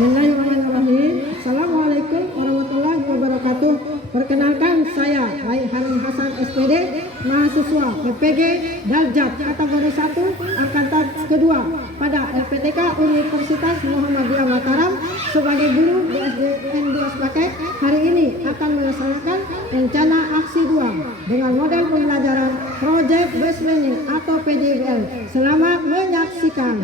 Bismillahirrahmanirrahim. Assalamualaikum warahmatullahi wabarakatuh. Perkenalkan saya Harun Hasan SPD, mahasiswa PPG Darjat kategori 1 angkatan kedua pada LPTK Universitas Muhammadiyah Mataram sebagai guru di SDN 2 Sepaket. Hari ini akan melaksanakan rencana aksi 2 dengan model pembelajaran Project Based Learning atau PJBL. Selamat menyaksikan.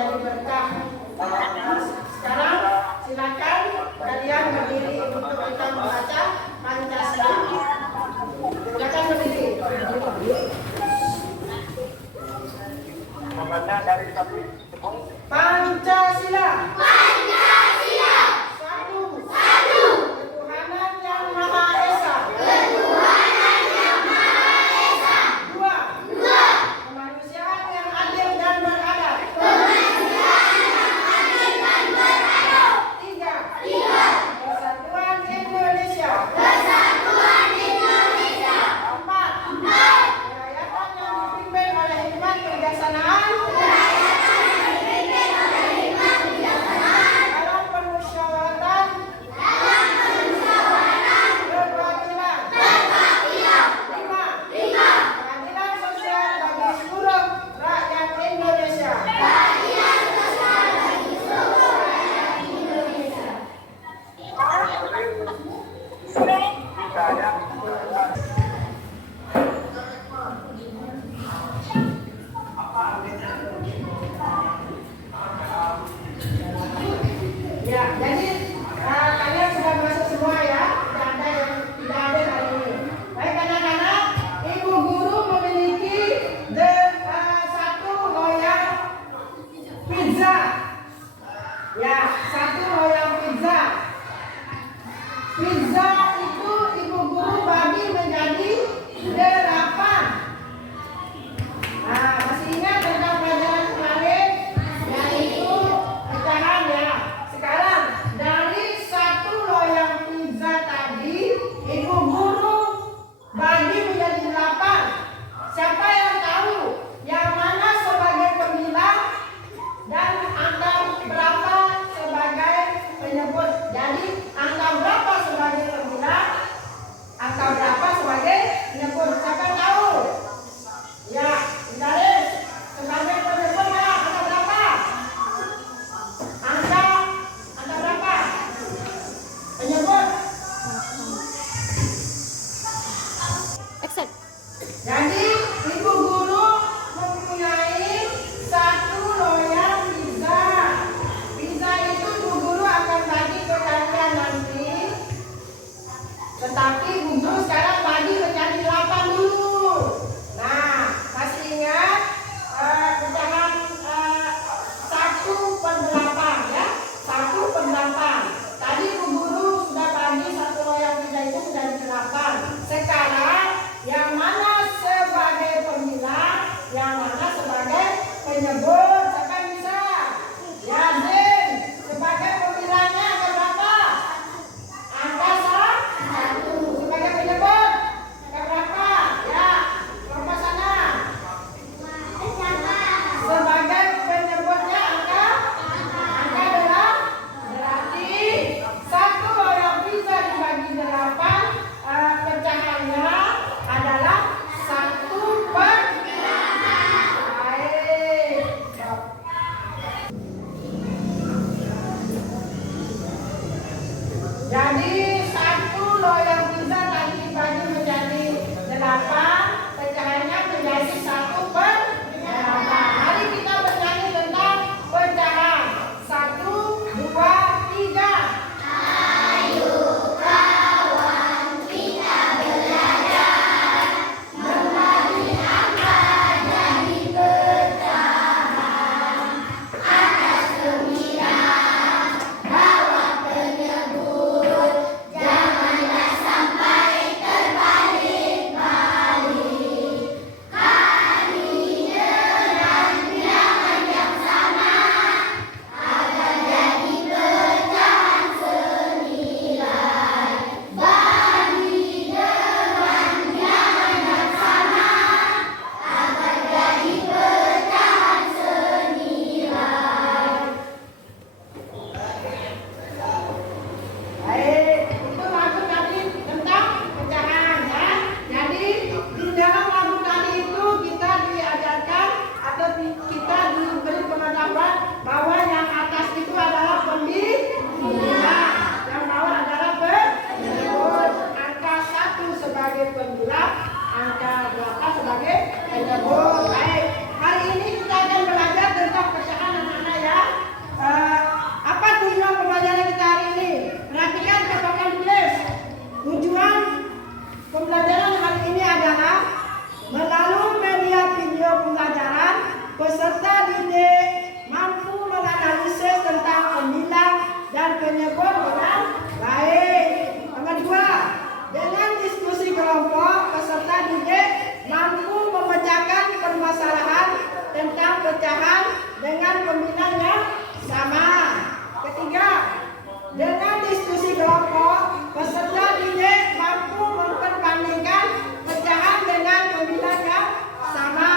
menjadi berkah. Sekarang silakan kalian berdiri untuk kita membaca Pancasila. Silakan berdiri. Membaca dari satu Pancasila. Pancasila. Satu. Satu. Ketuhanan yang Maha Esa. Ketuhanan yang Maha Esa. Dua. Dua. Kemanusiaan yang adil dan beradab. Kemanusiaan yang adil dan beradab. Tiga. Tiga. Persatuan Indonesia. Persatuan Indonesia. Empat. Empat. Kerakyatan yang dipimpin oleh hikmat kebijaksanaan. Kerakyatan yang dipimpin oleh hikmat kebijaksanaan. Dalam permusyawaratan. Dalam permusyawaratan. Berkeadilan. Berkeadilan. Lima. Lima. Keadilan sosial bagi seluruh rakyat Indonesia. Keadilan sosial bagi seluruh rakyat Indonesia. saya Ya, jadi kalian sudah masuk semua ya. Tidak ada yang tidak ada hari ini. Baik anak-anak, ibu guru memiliki satu loyang pizza. Ya, satu loyang pizza. Pizza itu ibu guru bagi menjadi 8. Nah, masih ingat tentang pelajaran kemarin? Yaitu pecahan ya. Sekarang dari satu loyang pizza tadi, ibu guru bagi menjadi 8. Siapa yang tahu yang mana sebagai pemilah dan angka berapa sebagai penyebut? Jadi angka berapa sebagai pemilah, angka berapa sebagai penyebut? Siapa yang tahu? Ya, Garis sebagai penyebut ya, angka berapa? Angka berapa? Penyebut. Jadi ibu guru mempunyai satu loyang pizza. Pizza itu ibu guru akan bagi ke kalian nanti. Tetapi ibu guru sekarang bagi menjadi 8 dulu. Nah, masih ingat pecahan 1/8 ya? 1/8. Tadi ibu guru sudah bagi satu loyang pizza itu menjadi 8. Sekarang yang mana sebagai pemilah, yang mana sebagai penyebut? Siapa yang bisa? Yazin, sebagai pemilahnya angka berapa? Angka 1. Sebagai penyebut angka berapa? Ya, kelompok sana. Sebagai penyebutnya angka adalah berarti satu loyang pizza dibagi 8, pecahannya menyebut dengan baik. Nomor 2, dengan diskusi kelompok peserta didik mampu memecahkan permasalahan tentang pecahan dengan pembina yang sama. Ketiga, dengan diskusi kelompok peserta didik mampu memperbandingkan pecahan dengan pembina yang sama.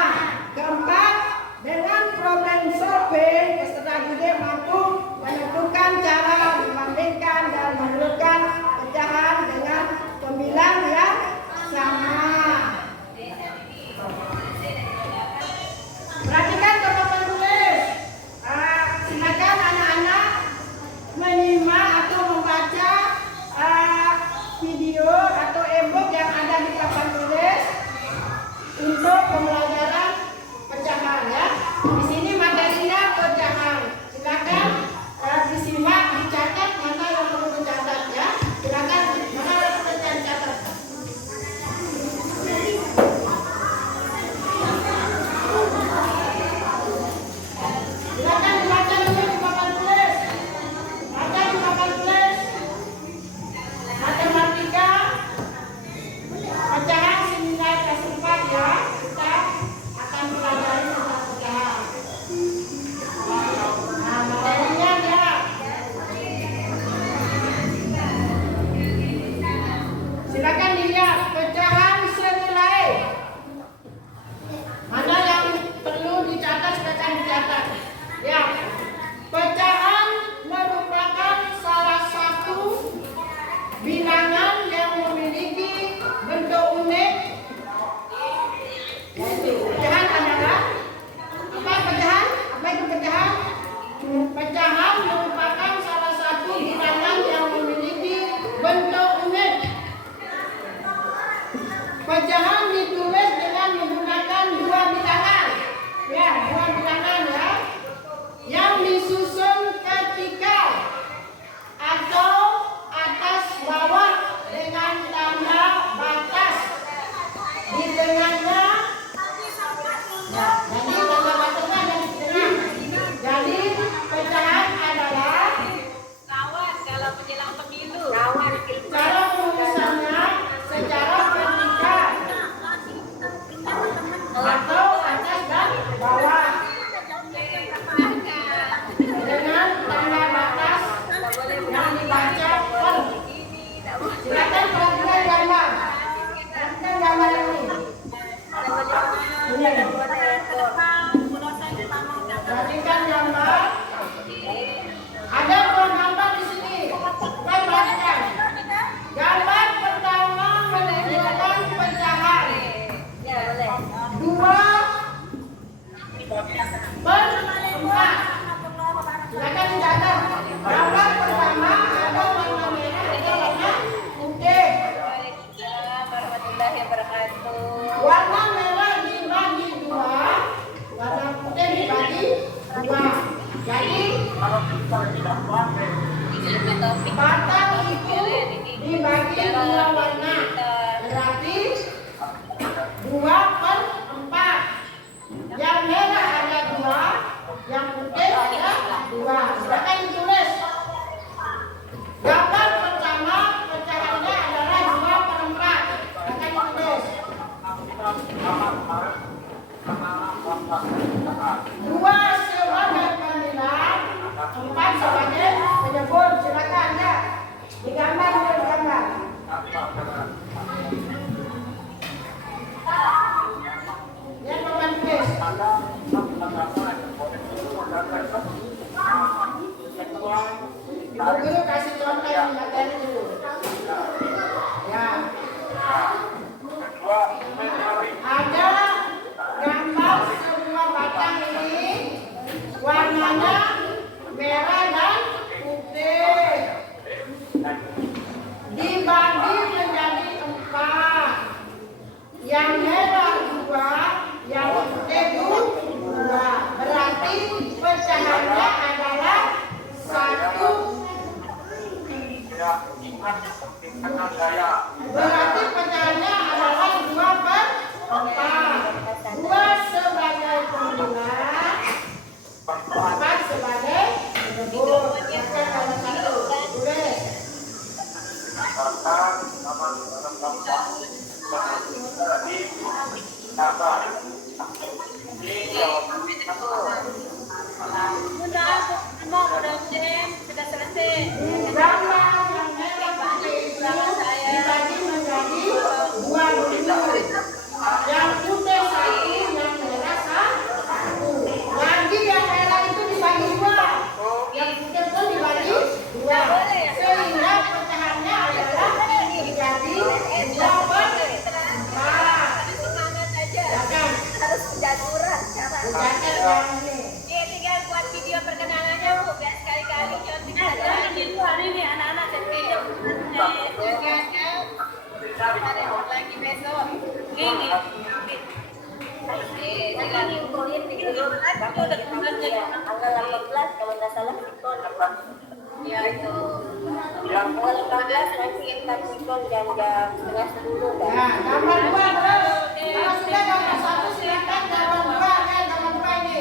Keempat, dengan problem solving peserta didik mampu menentukan cara membandingkan dan menurunkan pecahan dengan pembilang yang sama. Perhatikan teman-teman tulis. Silakan anak-anak menyimak atau membaca video atau e-book yang ada di papan tulis untuk pembelajaran pecahan ya. Di sini materinya pecahan. Silakan disimak, dicatat mana yang perlu dicatat ya. Silakan mana yang perlu dicatat. Silakan dibaca dulu di papan tulis. Baca di papan tulis. Matematika pecahan senilai kelas 4 ya. Kita akan pelajari tentang pecahan. Nah, materinya ya. Silakan dilihat pecahan senilai. Mana yang perlu dicatat silakan dicatat. Ya. Pecahan merupakan salah satu bilangan yang memiliki bentuk unik. Pecahan adalah apa pecahan? Apa itu pecahan? Pecahan merupakan salah satu bilangan yang memiliki bentuk unik. Pecahan ditulis dengan menggunakan dua bilangan. Ya, dua bilangan ya. Yang disusun vertikal atau atas bawah dengan tanda batas di tengahnya. Ya, jadi tanda batasnya ada di tengah. Jadi pecahan adalah Lawan kalau menjelang pemilu. cara penulisannya secara vertikal atau atas dan bawah dengan tanda batas yang dibaca per. Silakan perhatikan gambar. Perhatikan gambar ini. Ini. Perhatikan gambar. Ada dua gambar di sini. Baik, perhatikan. Gambar pertama menunjukkan pecahan 2 per 4. Silakan dicatat. Gambar pertama ada warna merah, ada warna putih. Waalaikumsalam warahmatullahi wabarakatuh. Warna merah dibagi 2, warna putih dibagi 2. Jadi batang itu dibagi 2 warna. Berarti 2 per 4. Yang merah ada 2, yang putih ada 2. Silakan ditulis. Gambar pertama pecahannya adalah 2 per 4. Silakan ditulis. 2 sebagai pembilang, 4 sebagai penyebut. Silakan ya. Digambar dulu digambar. Yang papan tulis. Ibu guru kasih contoh yang materi dulu. Ya. Ada gambar sebuah batang ini warnanya merah dan putih. Dibagi menjadi 4. Yang merah 2, yang putih 2. Berarti pecahannya adalah 1 ini. Yang diukurin di dulu tanggal 18 kalau nggak salah sikon apa? Ya itu. Tanggal 18 nanti kita sikon jam-jam setengah 10 Ya, kan? gambar 2 terus. Kalau sudah gambar 1 silakan gambar 2 ya, gambar 2 ini.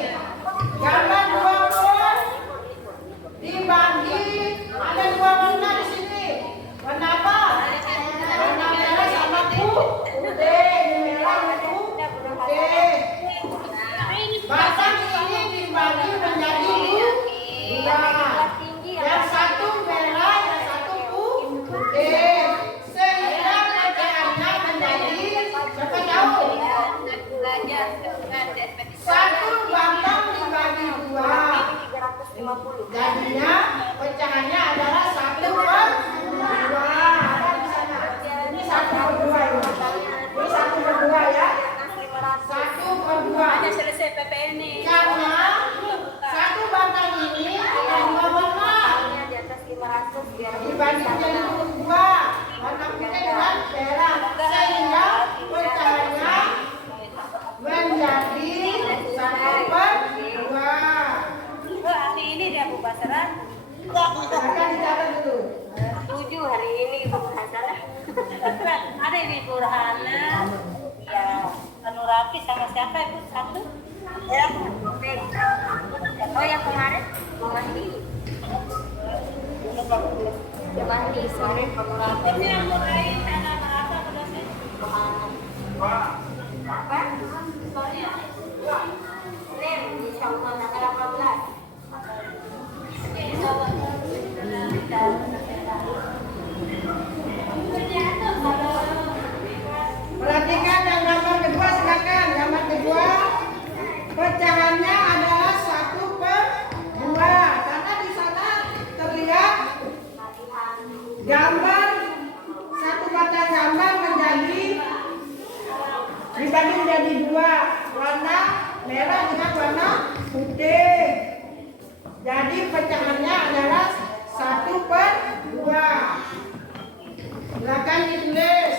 Gambar 2 terus dibagi ada 2 warna di sini. Warna apa? Warna merah sama putih. Ini merah sama putih. Batang ini dibagi menjadi 2. Yang satu merah, yang satu putih. Sehingga pecahannya menjadi siapa tahu? Belajar. Satu batang dibagi 2. 350. Jadinya pecahannya adalah 1/2. Ada di sana. Ini 1/2 ini. Ini 1/2 ya. 1/2. Hanya selesai PPN nih. Karena satu batang ini ada 2 warna. Di atas 500 biar Dibagi menjadi 2. Warna putih dengan merah. Sehingga pecahannya menjadi 1/2. Hari ini dia Bu Basaran. Akan dicatat dulu. 7 hari ini pembahasan. Ada Ibu Rahana. Ya, Anu Rafi sama siapa Ibu? Satu. Ya, oh yang kemarin Mandi. Mandi sore pemurahan. Ini Anu lain, anak apa dosen? Apa? Senin, insya Allah tanggal 18. Perhatikan yang gambar kedua silakan. Gambar kedua pecahannya adalah 1/2 karena di sana terlihat gambar satu batang gambar dibagi menjadi 2 warna merah dengan warna putih. Jadi pecahannya adalah 1/2. Silakan ditulis.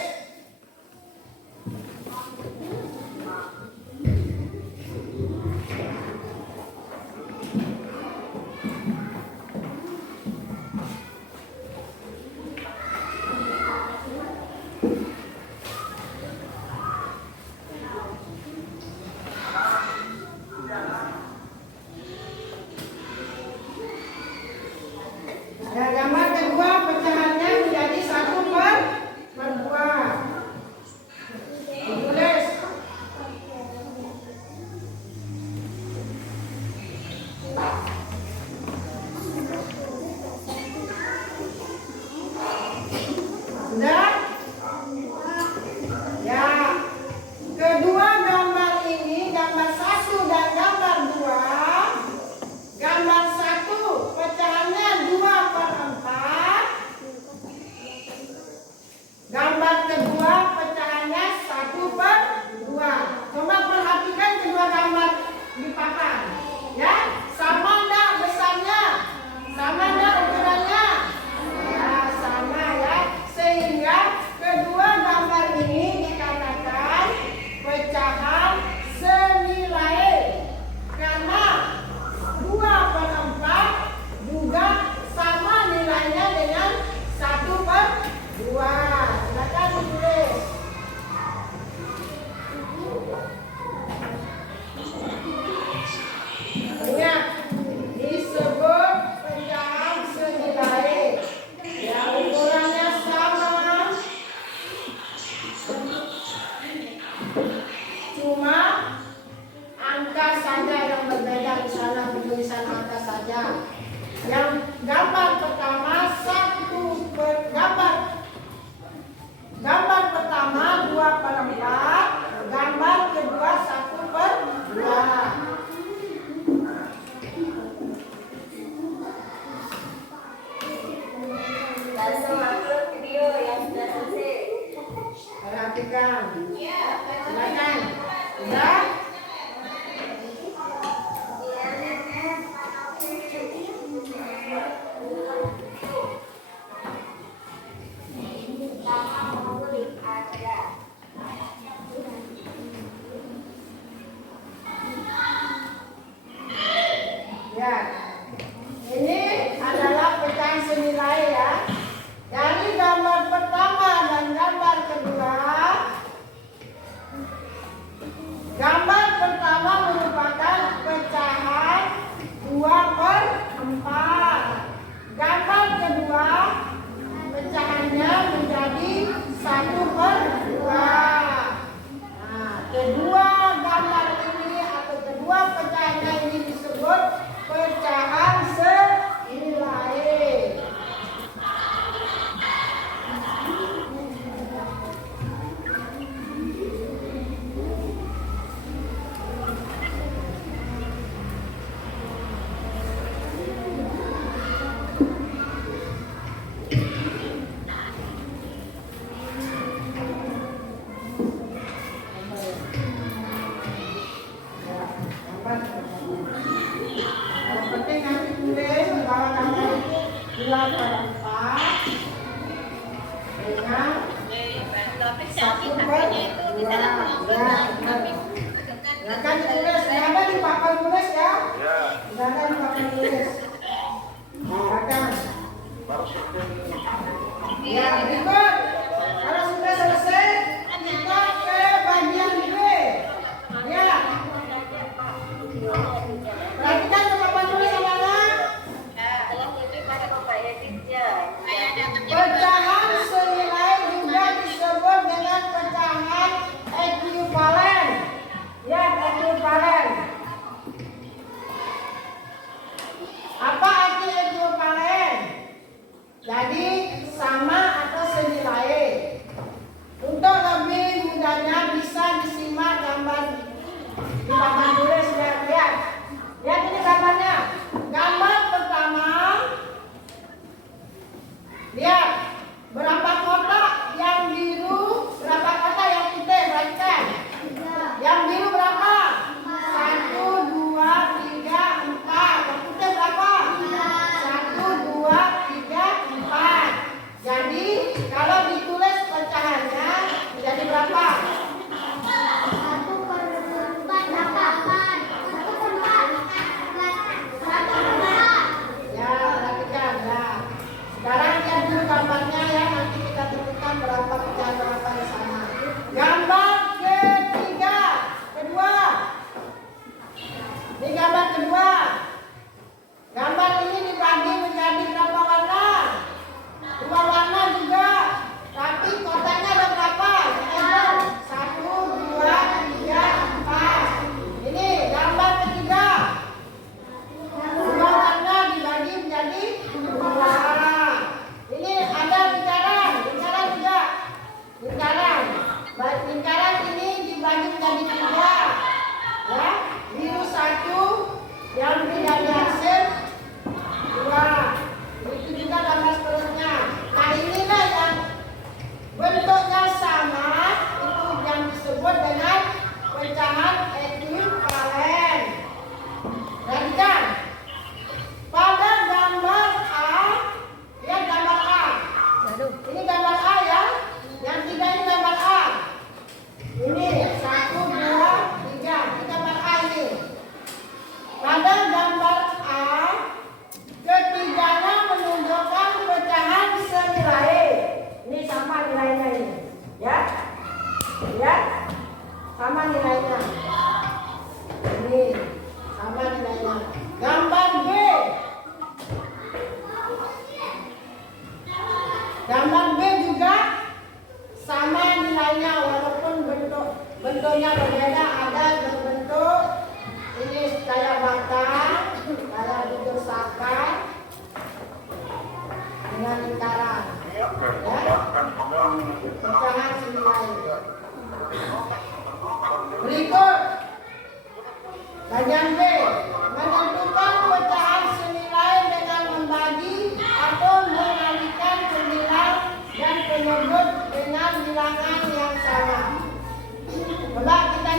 Ya, gambar kedua pecahannya menjadi 1/2. Tulis. Sudah? Ya. Kedua gambar ini, gambar 1 dan gambar 2. Gambar 1 pecahannya 2/4. Gambar kedua pecahannya 1/2. Coba perhatikan kedua gambar di papan. Ya, sama enggak besarnya? Sama enggak ukurannya? Ya, sama ya. Sehingga kedua gambar ini dikatakan pecahan senilai. Karena 2/4 juga sama nilainya dengan 1/2. Silakan ditulis. Ingat, disebut pecahan senilai. Yang ukurannya sama. Cuma angka saja yang berbeda, misalnya penulisan angka saja. Yang gambar pertama gambar pertama 2/4, gambar kedua 1/2. Langsung upload video yang sudah selesai. Perhatikan. Silakan. Sudah? senilai ya. Dari gambar pertama dan gambar kedua. Gambar pertama merupakan pecahan 2/4. Gambar kedua pecahannya menjadi 1/2. Nah, kedua gambar ini atau kedua pecahannya ini disebut pecahan senilai. Yang penting nanti tulis bahwa gambar itu 2/4 dengan 1/2. Ya kan ditulis, sudah ada di papan tulis ya? Sudah ada di papan tulis. Silakan. Ya, berikut. Kalau sudah selesai, kita ke bagian B. Ya. Perhatikan ke papan tulis anak-anak. Pecahan senilai juga disebut dengan pecahan ekuivalen. Ya, ekuivalen. Apa arti ekuivalen? Jadi sama atau senilai. Untuk lebih mudahnya bisa disimak gambar di papan tulis ya. Lihat ini gambarnya. Gambar pertama. Lihat berapa kotak yang biru, berapa kotak yang putih, perhatikan. Yang biru berapa? 1, 2, 3, 4. Yang putih berapa? 1, 2, 3, 4. Jadi kalau ditulis pecahannya menjadi berapa? Ya, perhatikan ya. Sekarang lihat dulu gambarnya ya, nanti kita tentukan berapa pecahan berapa di sana. Gambar ketiga, kedua. Ini gambar kedua. Gambar ini dibagi menjadi berapa warna? 2 warna juga. Tapi kotaknya ada berapa? 1, 2, 3, 4. Ini gambar ketiga. 2 warna dibagi menjadi 2. Ini ada lingkaran juga. Lingkaran ini dibagi menjadi 3. Ya, biru 1, yang tidak dihasil 2. Itu juga gambar seterusnya. Nah, inilah yang bentuknya sama, itu yang disebut dengan pecahan ekuivalen. Perhatikan. Pada gambar A, lihat gambar A. Ini gambar A ya. Yang 3 ini gambar A. Ini 1, 2, 3. Ini gambar A ini. Pada gambar A, ketiganya menunjukkan pecahan senilai. Ini sama nilainya ini. Ya. Lihat. Sama nilainya. Ini sama nilainya. Gambar B. Gambar B juga sama nilainya walaupun bentuknya berbeda. Ada berbentuk ini kayak batang, kayak bibir saka dengan lingkaran. Ya. Pecahan senilai. Berikut bagian B, menentukan pecahan senilai dengan membagi atau mengalihkan sembilan dan penyebut dengan bilangan yang sama. Coba kita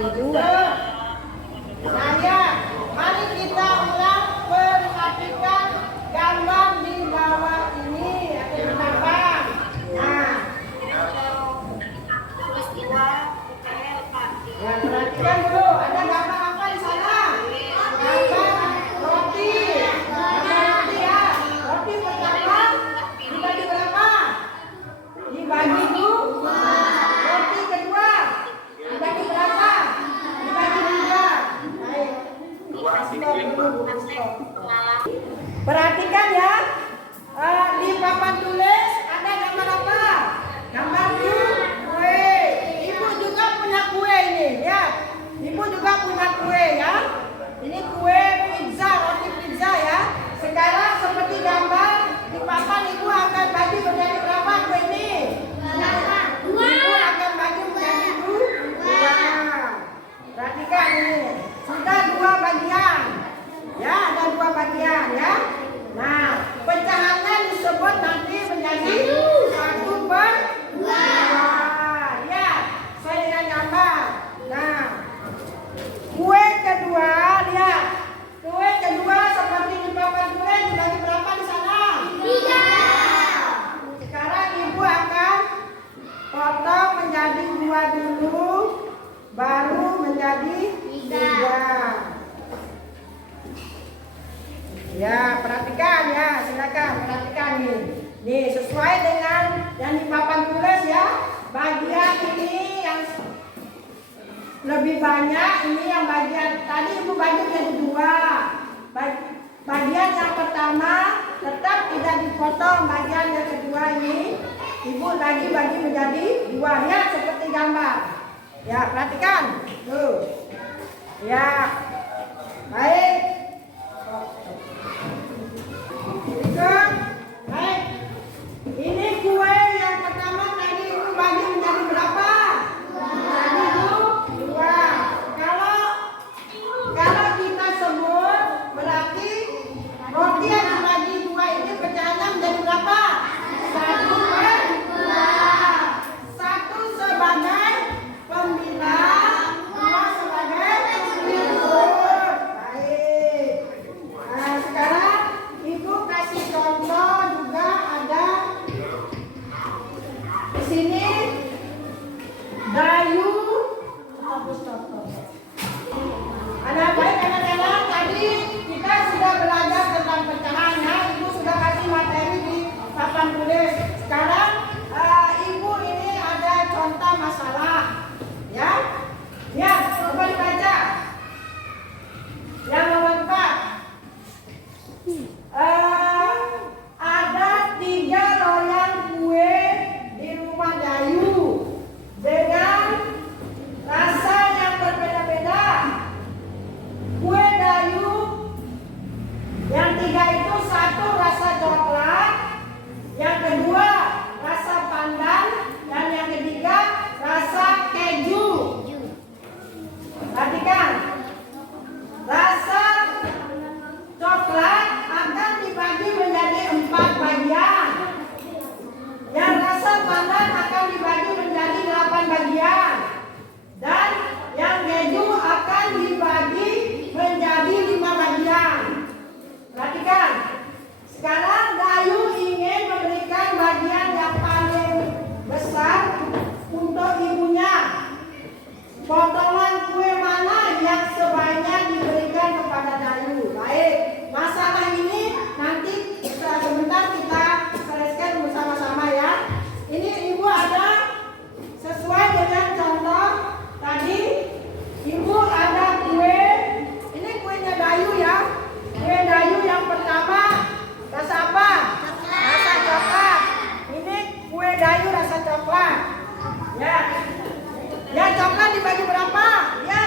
menjadi 2. Nah ya, mari kita ulang perhatikan gambar di bawah ini ada berapa? Nah, ya perhatikan dulu, ada gambar apa di sana? Gambar roti. Gambar roti ya. Roti pertama dibagi berapa? Dibagi 2. Roti kedua dibagi berapa? Dibagi 3. Baik. Stop dulu, stop. Perhatikan ya. Di papan tulis ada gambar apa? Gambar kue. Ibu juga punya kue ini ya. Ibu juga punya kue ya. Ini kue pizza, roti pizza ya. Sekarang seperti gambar di papan ibu akan bagi menjadi berapa kue ini? 2. Ibu akan bagi menjadi 2. Perhatikan ini. Sudah 2 bagian. Ya, ada 2 bagian ya. Nah, pecahannya disebut nanti menjadi 1 per 2. Lihat, saya dengan gambar. Nah, kue kedua, lihat. Kue kedua seperti di papan kue dibagi berapa di sana? 3. Sekarang ibu akan potong menjadi 2 dulu, baru menjadi 3. Ya, perhatikan ya, silakan perhatikan nih. Nih, sesuai dengan yang di papan tulis ya. Bagian ini yang lebih banyak, ini yang bagian tadi ibu bagi menjadi 2. Bagian yang pertama tetap tidak dipotong, bagian yang kedua ini ibu bagi menjadi 2. Lihat seperti gambar. Ya, perhatikan. Tuh. Ya. Baik. Baik. Ini kue yang pertama tadi ibu bagi menjadi berapa? Menjadi 2. Kalau kita sebut berarti roti yang dibagi 2 ini pecahannya menjadi berapa? 1 per 2. 1 sebagai pembilang, 2 sebagai penghitung. Baik. Nah, sekarang ibu kasih contoh juga ada di sini dayu. Ada baik anak-anak, tadi kita sudah belajar tentang pecahan ya. Ibu sudah kasih materi di papan tulis. Sekarang ibu ini ada contoh masalah ya. Lihat, coba dibaca. Yang nomor 4. Ada 3 loyang kue di rumah Dayu dengan rasa yang berbeda-beda. Kue Dayu yang 3 itu, 1 rasa coklat, yang kedua rasa pandan, dan yang ketiga rasa keju. Perhatikan, rasa coklat akan dibagi menjadi 4 bagian. Yang rasa pandan akan dibagi menjadi 8 bagian. Dan yang keju akan dibagi menjadi 5 bagian. Perhatikan. Sekarang Dayu ingin memberikan bagian yang paling besar untuk ibunya. Potongan kue mana yang sebanyak diberikan kepada Dayu? Baik, masalah ini nanti sebentar kita selesaikan bersama-sama ya. Ini ibu ada sesuai dengan contoh tadi. Ibu ada kue, ini kuenya Dayu ya. Kue Dayu yang pertama rasa apa? Rasa coklat. Ini kue Dayu rasa coklat. Ya. Yang coklat dibagi berapa? Ya.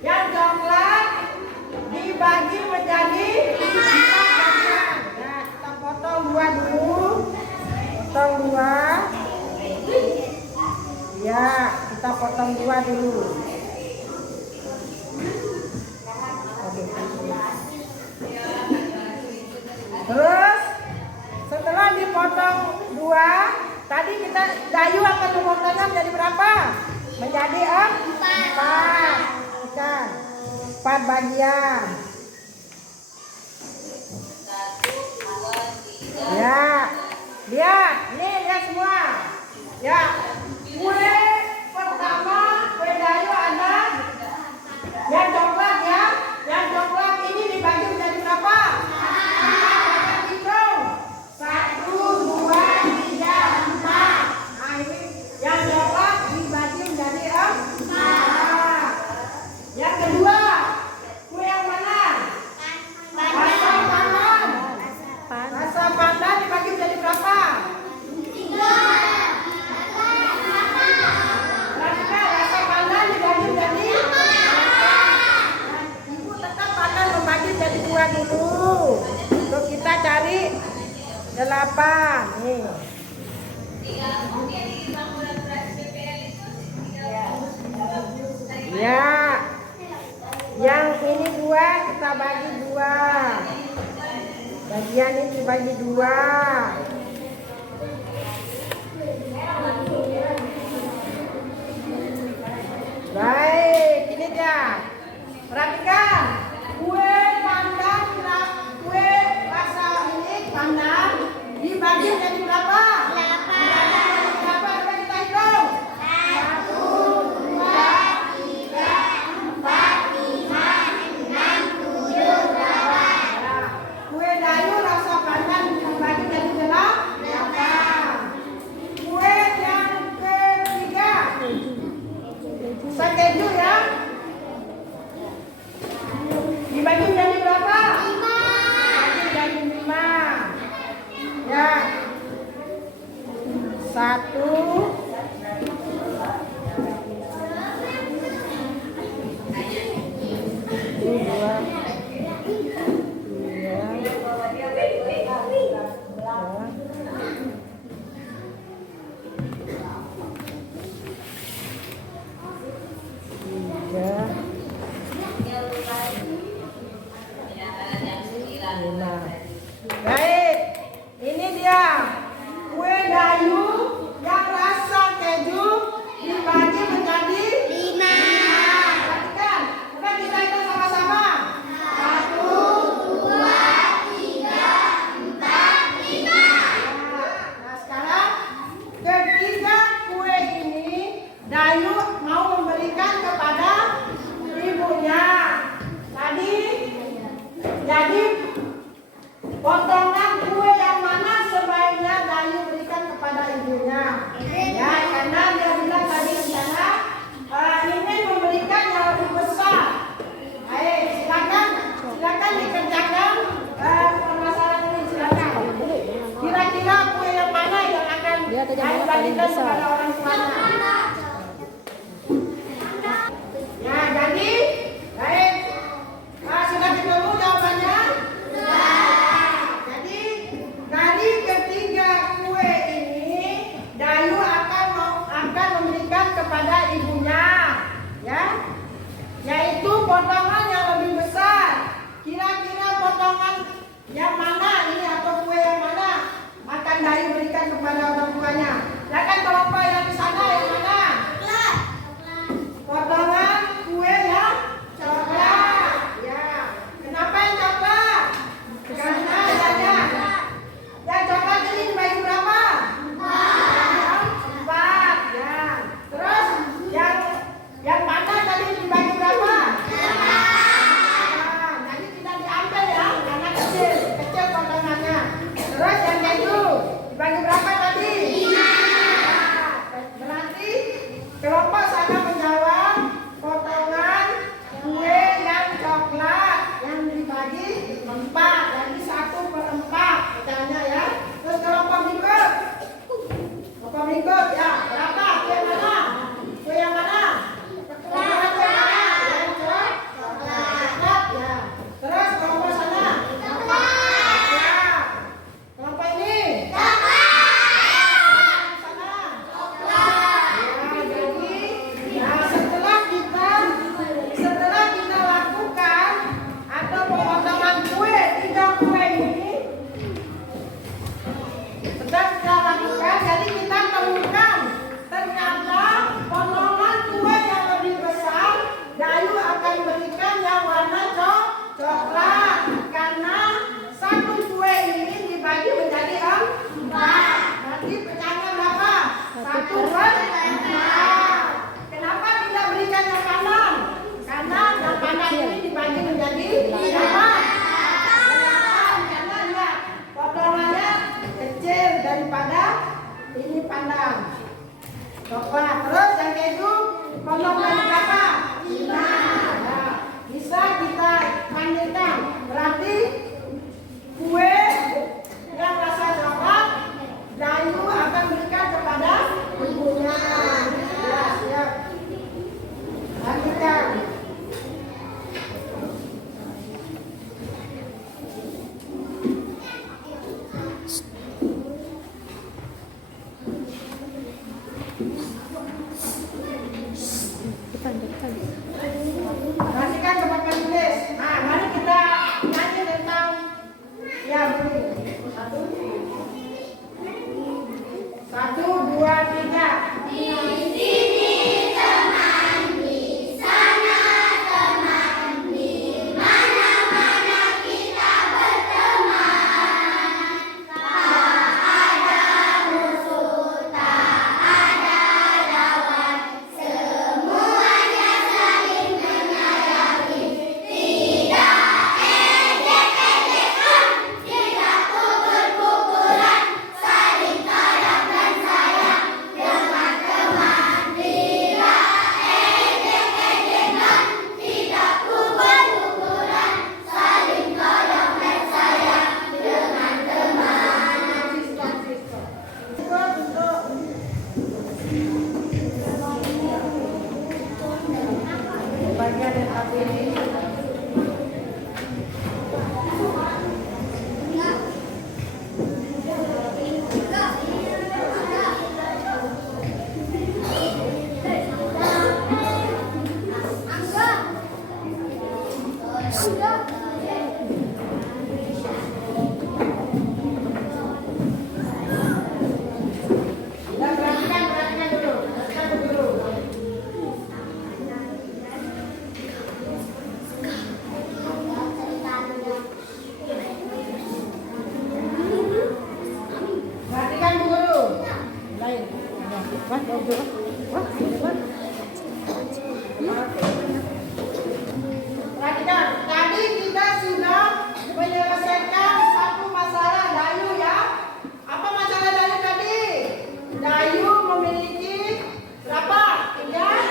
Yang coklat dibagi menjadi 4 bagian. Nah, kita potong 2 dulu. Potong 2. Ya, kita potong 2 dulu. Terus setelah dipotong 2, tadi kita Dayu akan memotongnya menjadi berapa? Menjadi 4. bagian. Ya, lihat, lihat semua. Ya, kue pertama, kue dayu ada yang coklat ya. Yang coklat ini dibagi menjadi berapa? 4. Hitung. 1, 2, 3, 4. Nah ini yang coklat dibagi menjadi 4. Yang kedua, kue yang mana? Rasa pandan. Rasa pandan dibagi menjadi berapa? 3. Rasa pandan dibagi menjadi 4. Ibu tetap akan membagi jadi 2 dulu. Untuk kita cari 8. Nih. Ya. Yang ini 2 kita bagi 2. Bagian ini dibagi 2. Baik, ini dia. Perhatikan, kue pandan, kue rasa ini pandan dibagi jadi berapa? 8. Berapa? Coba kita hitung. 1, 2, 3, 4, 5, 6, 7, 8. Kue dayu rasa pandan dibagi jadi 8. Kue yang ketiga, keju ya. Dibagi menjadi berapa? 5. Dibagi jadi 5. Ya. 1. 5. Baik, ini dia kue dayu yang rasa keju dibagi menjadi 5. Perhatikan, coba kita hitung sama-sama. 1, 2, 3, 4, 5. Nah sekarang ketiga kue ini dayu mau memberikan kepada ibunya. Jadi potongan kue yang mana sebaiknya dayu berikan kepada ibunya? Ya, karena dia bilang tadi di sana ingin memberikan yang lebih besar. Baik, silakan dikerjakan permasalahan ini, silakan. Kira-kira kue yang mana yang akan dayu bagikan kepada orang tuanya? Ya, jadi baik. Sudah ketemu jawabannya? Jadi dari ketiga kue ini dayu akan memberikan kepada ibunya, ya, yaitu potongan yang lebih besar. Kira-kira potongan yang mana ini atau kue yang mana akan dayu berikan kepada orang tuanya? Silakan Bapak yang di sana yang mana? Potongan kue yang coklat. Kenapa yang coklat? Karena yang coklat ini dibagi berapa? 4. Ya. Terus yang pandan tadi dibagi berapa? 8. Jadi tidak diambil ya, karena kecil potongannya. Terus yang keju dibagi berapa tadi? 5. Perhatikan tempat menulis. Nah, mari kita nyanyi tentang ya begini. Satu, dua, tiga. Bagian yang satu ini. Perhatikan dulu. Perhatikan dulu. Perhatikan Bu Guru. Lain. Wah, jauh. Wah, perhatikan. Tadi kita sudah menyelesaikan satu masalah Dayu ya. Apa masalah Dayu tadi? Dayu memiliki berapa? 3.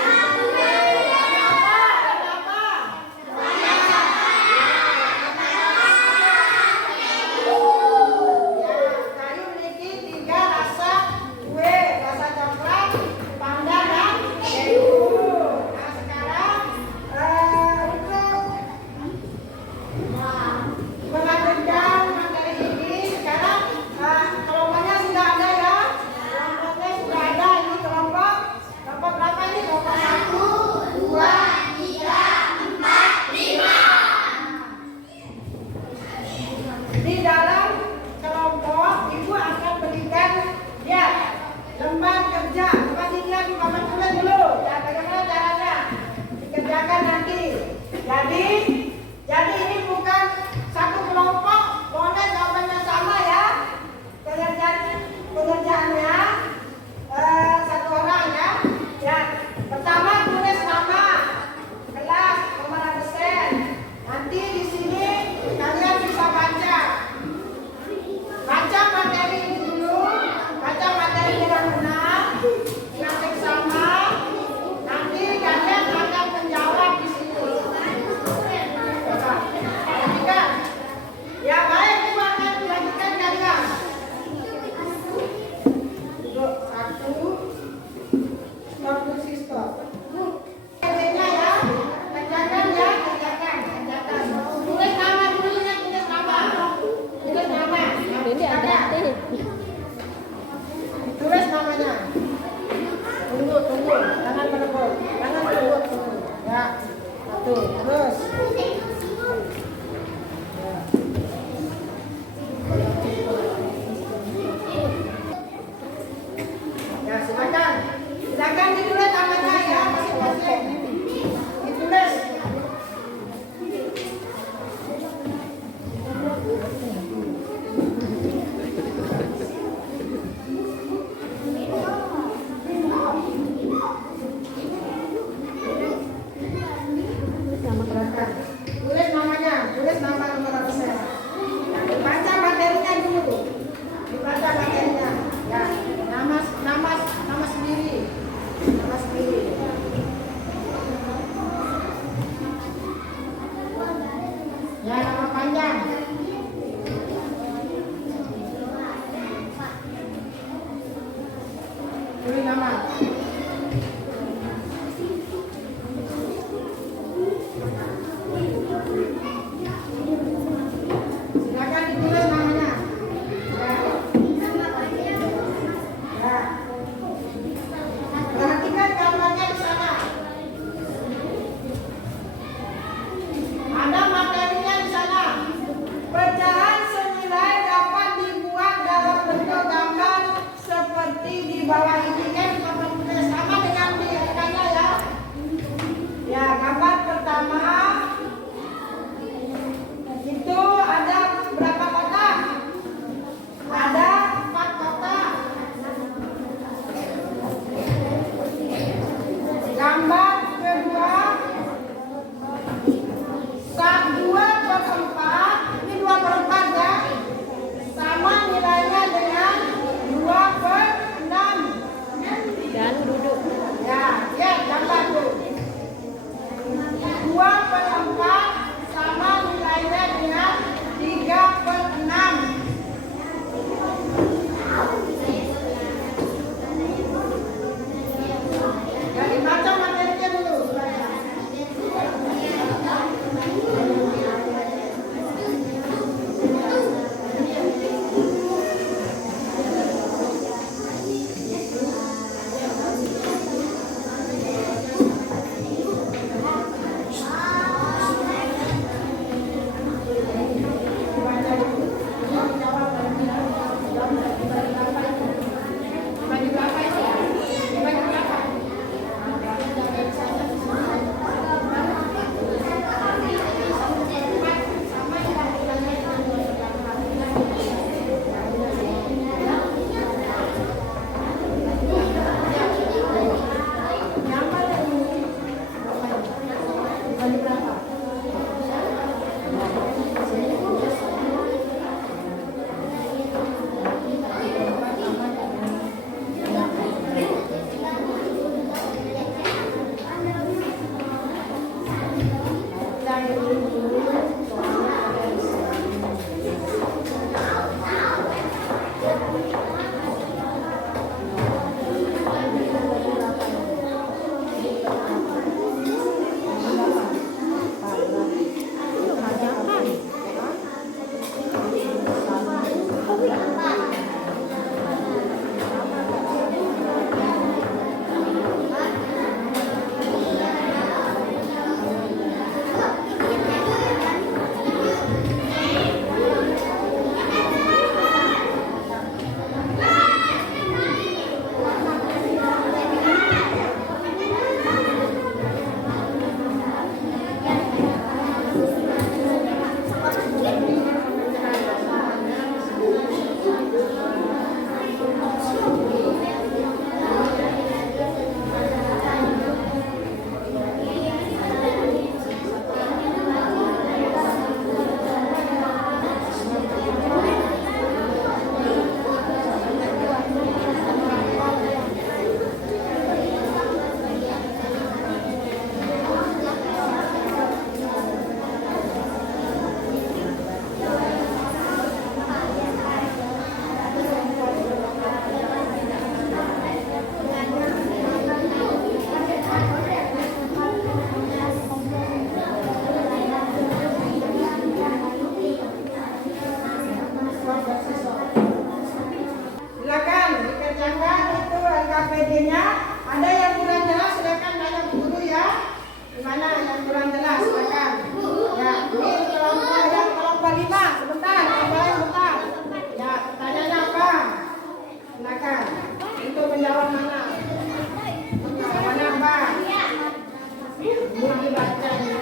Di dalam kelompok ibu akan berikan ya lembar kerja. Coba dilihat paman tulis dulu ya bagaimana caranya dikerjakan nanti. Jadi ini bukan satu kelompok, boleh jawabannya sama ya. Pengerjaannya satu orang ya. Ya pertama tulis nama, kelas, nomor absen. Nanti di sini kalian bisa baca materi ini dulu, baca materi dengan benar, dengan seksama. Nanti kalian akan menjawab di sini. Perhatikan. Ya baik, ibu akan dilanjutkan kalian. Duduk, 1. Stop dulu, stop. Nya ya, kerjakan ya, kerjakan. Tulis nama dulu ya, tulis nama. Tulis nama. Ini ada Tulis namanya. Tunggu. Jangan berebut. Ya. 1. Terus. Ya, silakan. Silakan ditulis namanya ya, masing-masing. Ditulis. sama kelompok. Kali berapa? Silakan dikerjakan itu LKPD-nya. Ada yang kurang jelas silakan tanya guru ya. Gimana yang kurang jelas silakan. Ya, ini kelompok 5 sebentar, sebentar. Ya, pertanyaannya apa? Silakan. Untuk menjawab mana? Mana Pak? Ini dibaca dulu.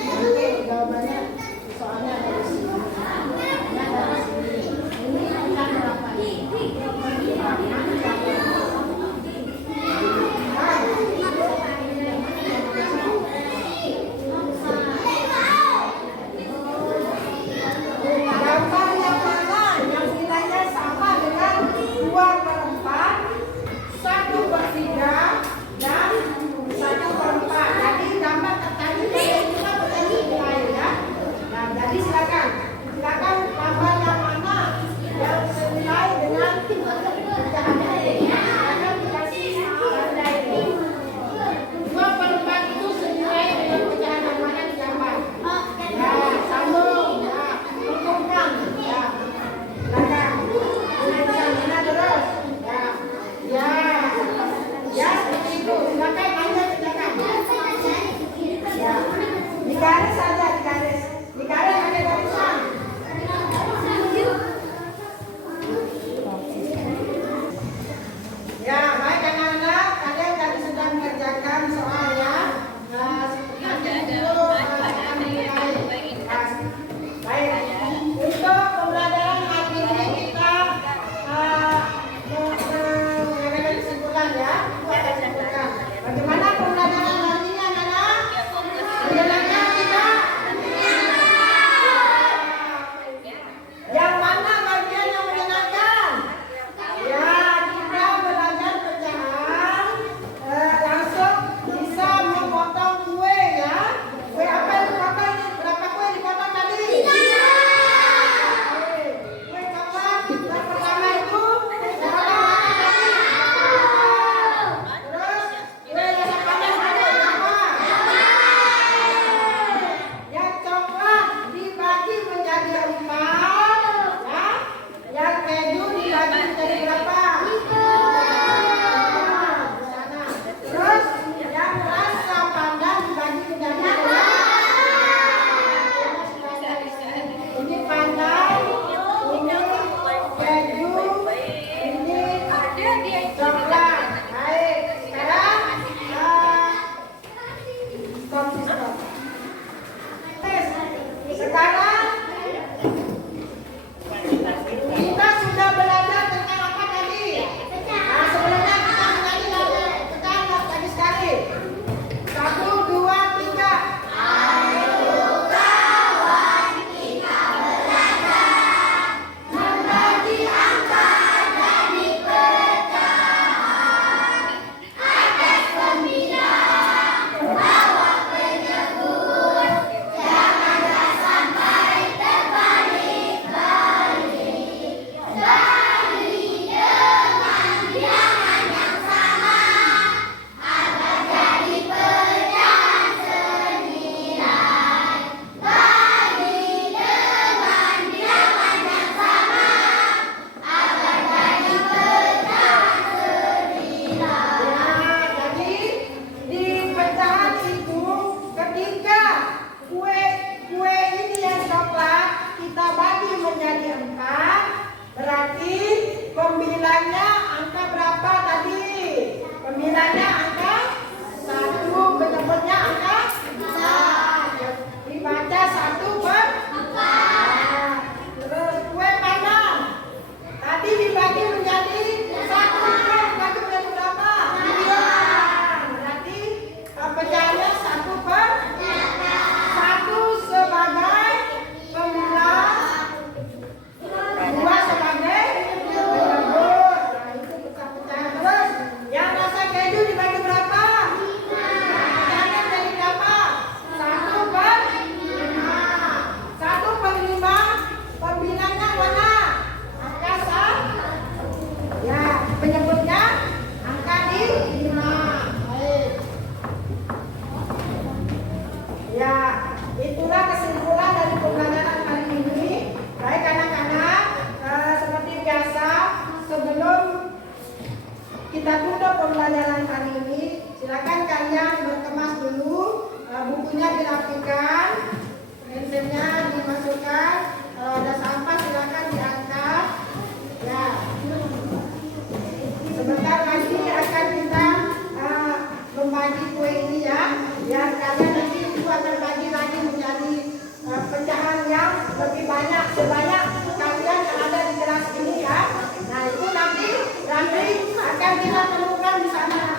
Nanti jawabannya soalnya dari sini. Gambar yang mana yang nilainya sama dengan 2/4, 1/3 dan 1/4. Jadi gambar tadi kita berarti nilai ya. Nah, jadi silakan gambar yang mana yang senilai dengan pecahannya. Silakan dikasih tanda ini. 2/4 itu senilai dengan pecahan yang mana digambar. Ya, sambung. Ya, hubungkan. Ya, silakan. Hubungkan mana terus. Ya, ya, ya seperti itu. Silakan tanya kerjakan. Ya, di garis saja di garis. Di garis ada garisan. Ya, baik anak-anak, kalian tadi sudah mengerjakan soal ya. Nah, nanti dulu akan dimulai. Baik, untuk pembelajaran hari ini kita mengadakan kesimpulan ya. Itu ada kesimpulan. Bagaimana pembelajaran hari ini anak-anak? Menyenangkan tidak? Yang mana bagian yang menyenangkan? Ya, kita belajar pecahan, langsung bisa memotong kue ya. Kue apa yang dipotong ini? Berapa kue dipotong tadi? Kue coklat yang pertama itu berapa makan tadi? Terus kue rasa panas ada berapa? Yang coklat dibagi menjadi 4 ya. Yang keju dibagi menjadi berapa? Terus yang rasa pandan dibagi menjadi berapa? Ini pandan, ini keju, ini coklat. Baik, sekarang stop. Sekarang kita sudah belajar tentang apa tadi? Nah, sebelumnya kita mengaji pecahan tadi sekali. 1 Berarti pembilangnya angka berapa tadi? Pembilangnya angka 1, penyebutnya angka 4. Dibaca 1 per 4. Terus kue pandan. Tadi dibagi menjadi 1 per dibagi menjadi berapa? 9. Berarti pecahannya 1 per 1 sebagai pembilang, 2 sebagai penyebut. Nah, itu pecah-pecahan. Terus yang rasa keju dibagi berapa? 5. Pecahannya menjadi berapa? 1 per 5. 1 per 5 pembilangnya mana? Angka 1. Ya, penyebutnya angka di 5. Baik. Ya, itulah kesimpulan dari pembelajaran kali ini. Baik anak-anak, seperti biasa sebelum kita tutup pembelajaran kali ini, silakan kalian berkemas dulu, bukunya dirapikan, pensilnya dimasukkan, kalau ada sampah silakan diangkat. Ya, sebentar lagi akan kita membagi kue ini ya, biar kalian nanti itu akan bagi lagi menjadi pecahan yang lebih banyak, sebanyak kalian yang ada di kelas ini ya. Nah itu nanti akan kita temukan di sana.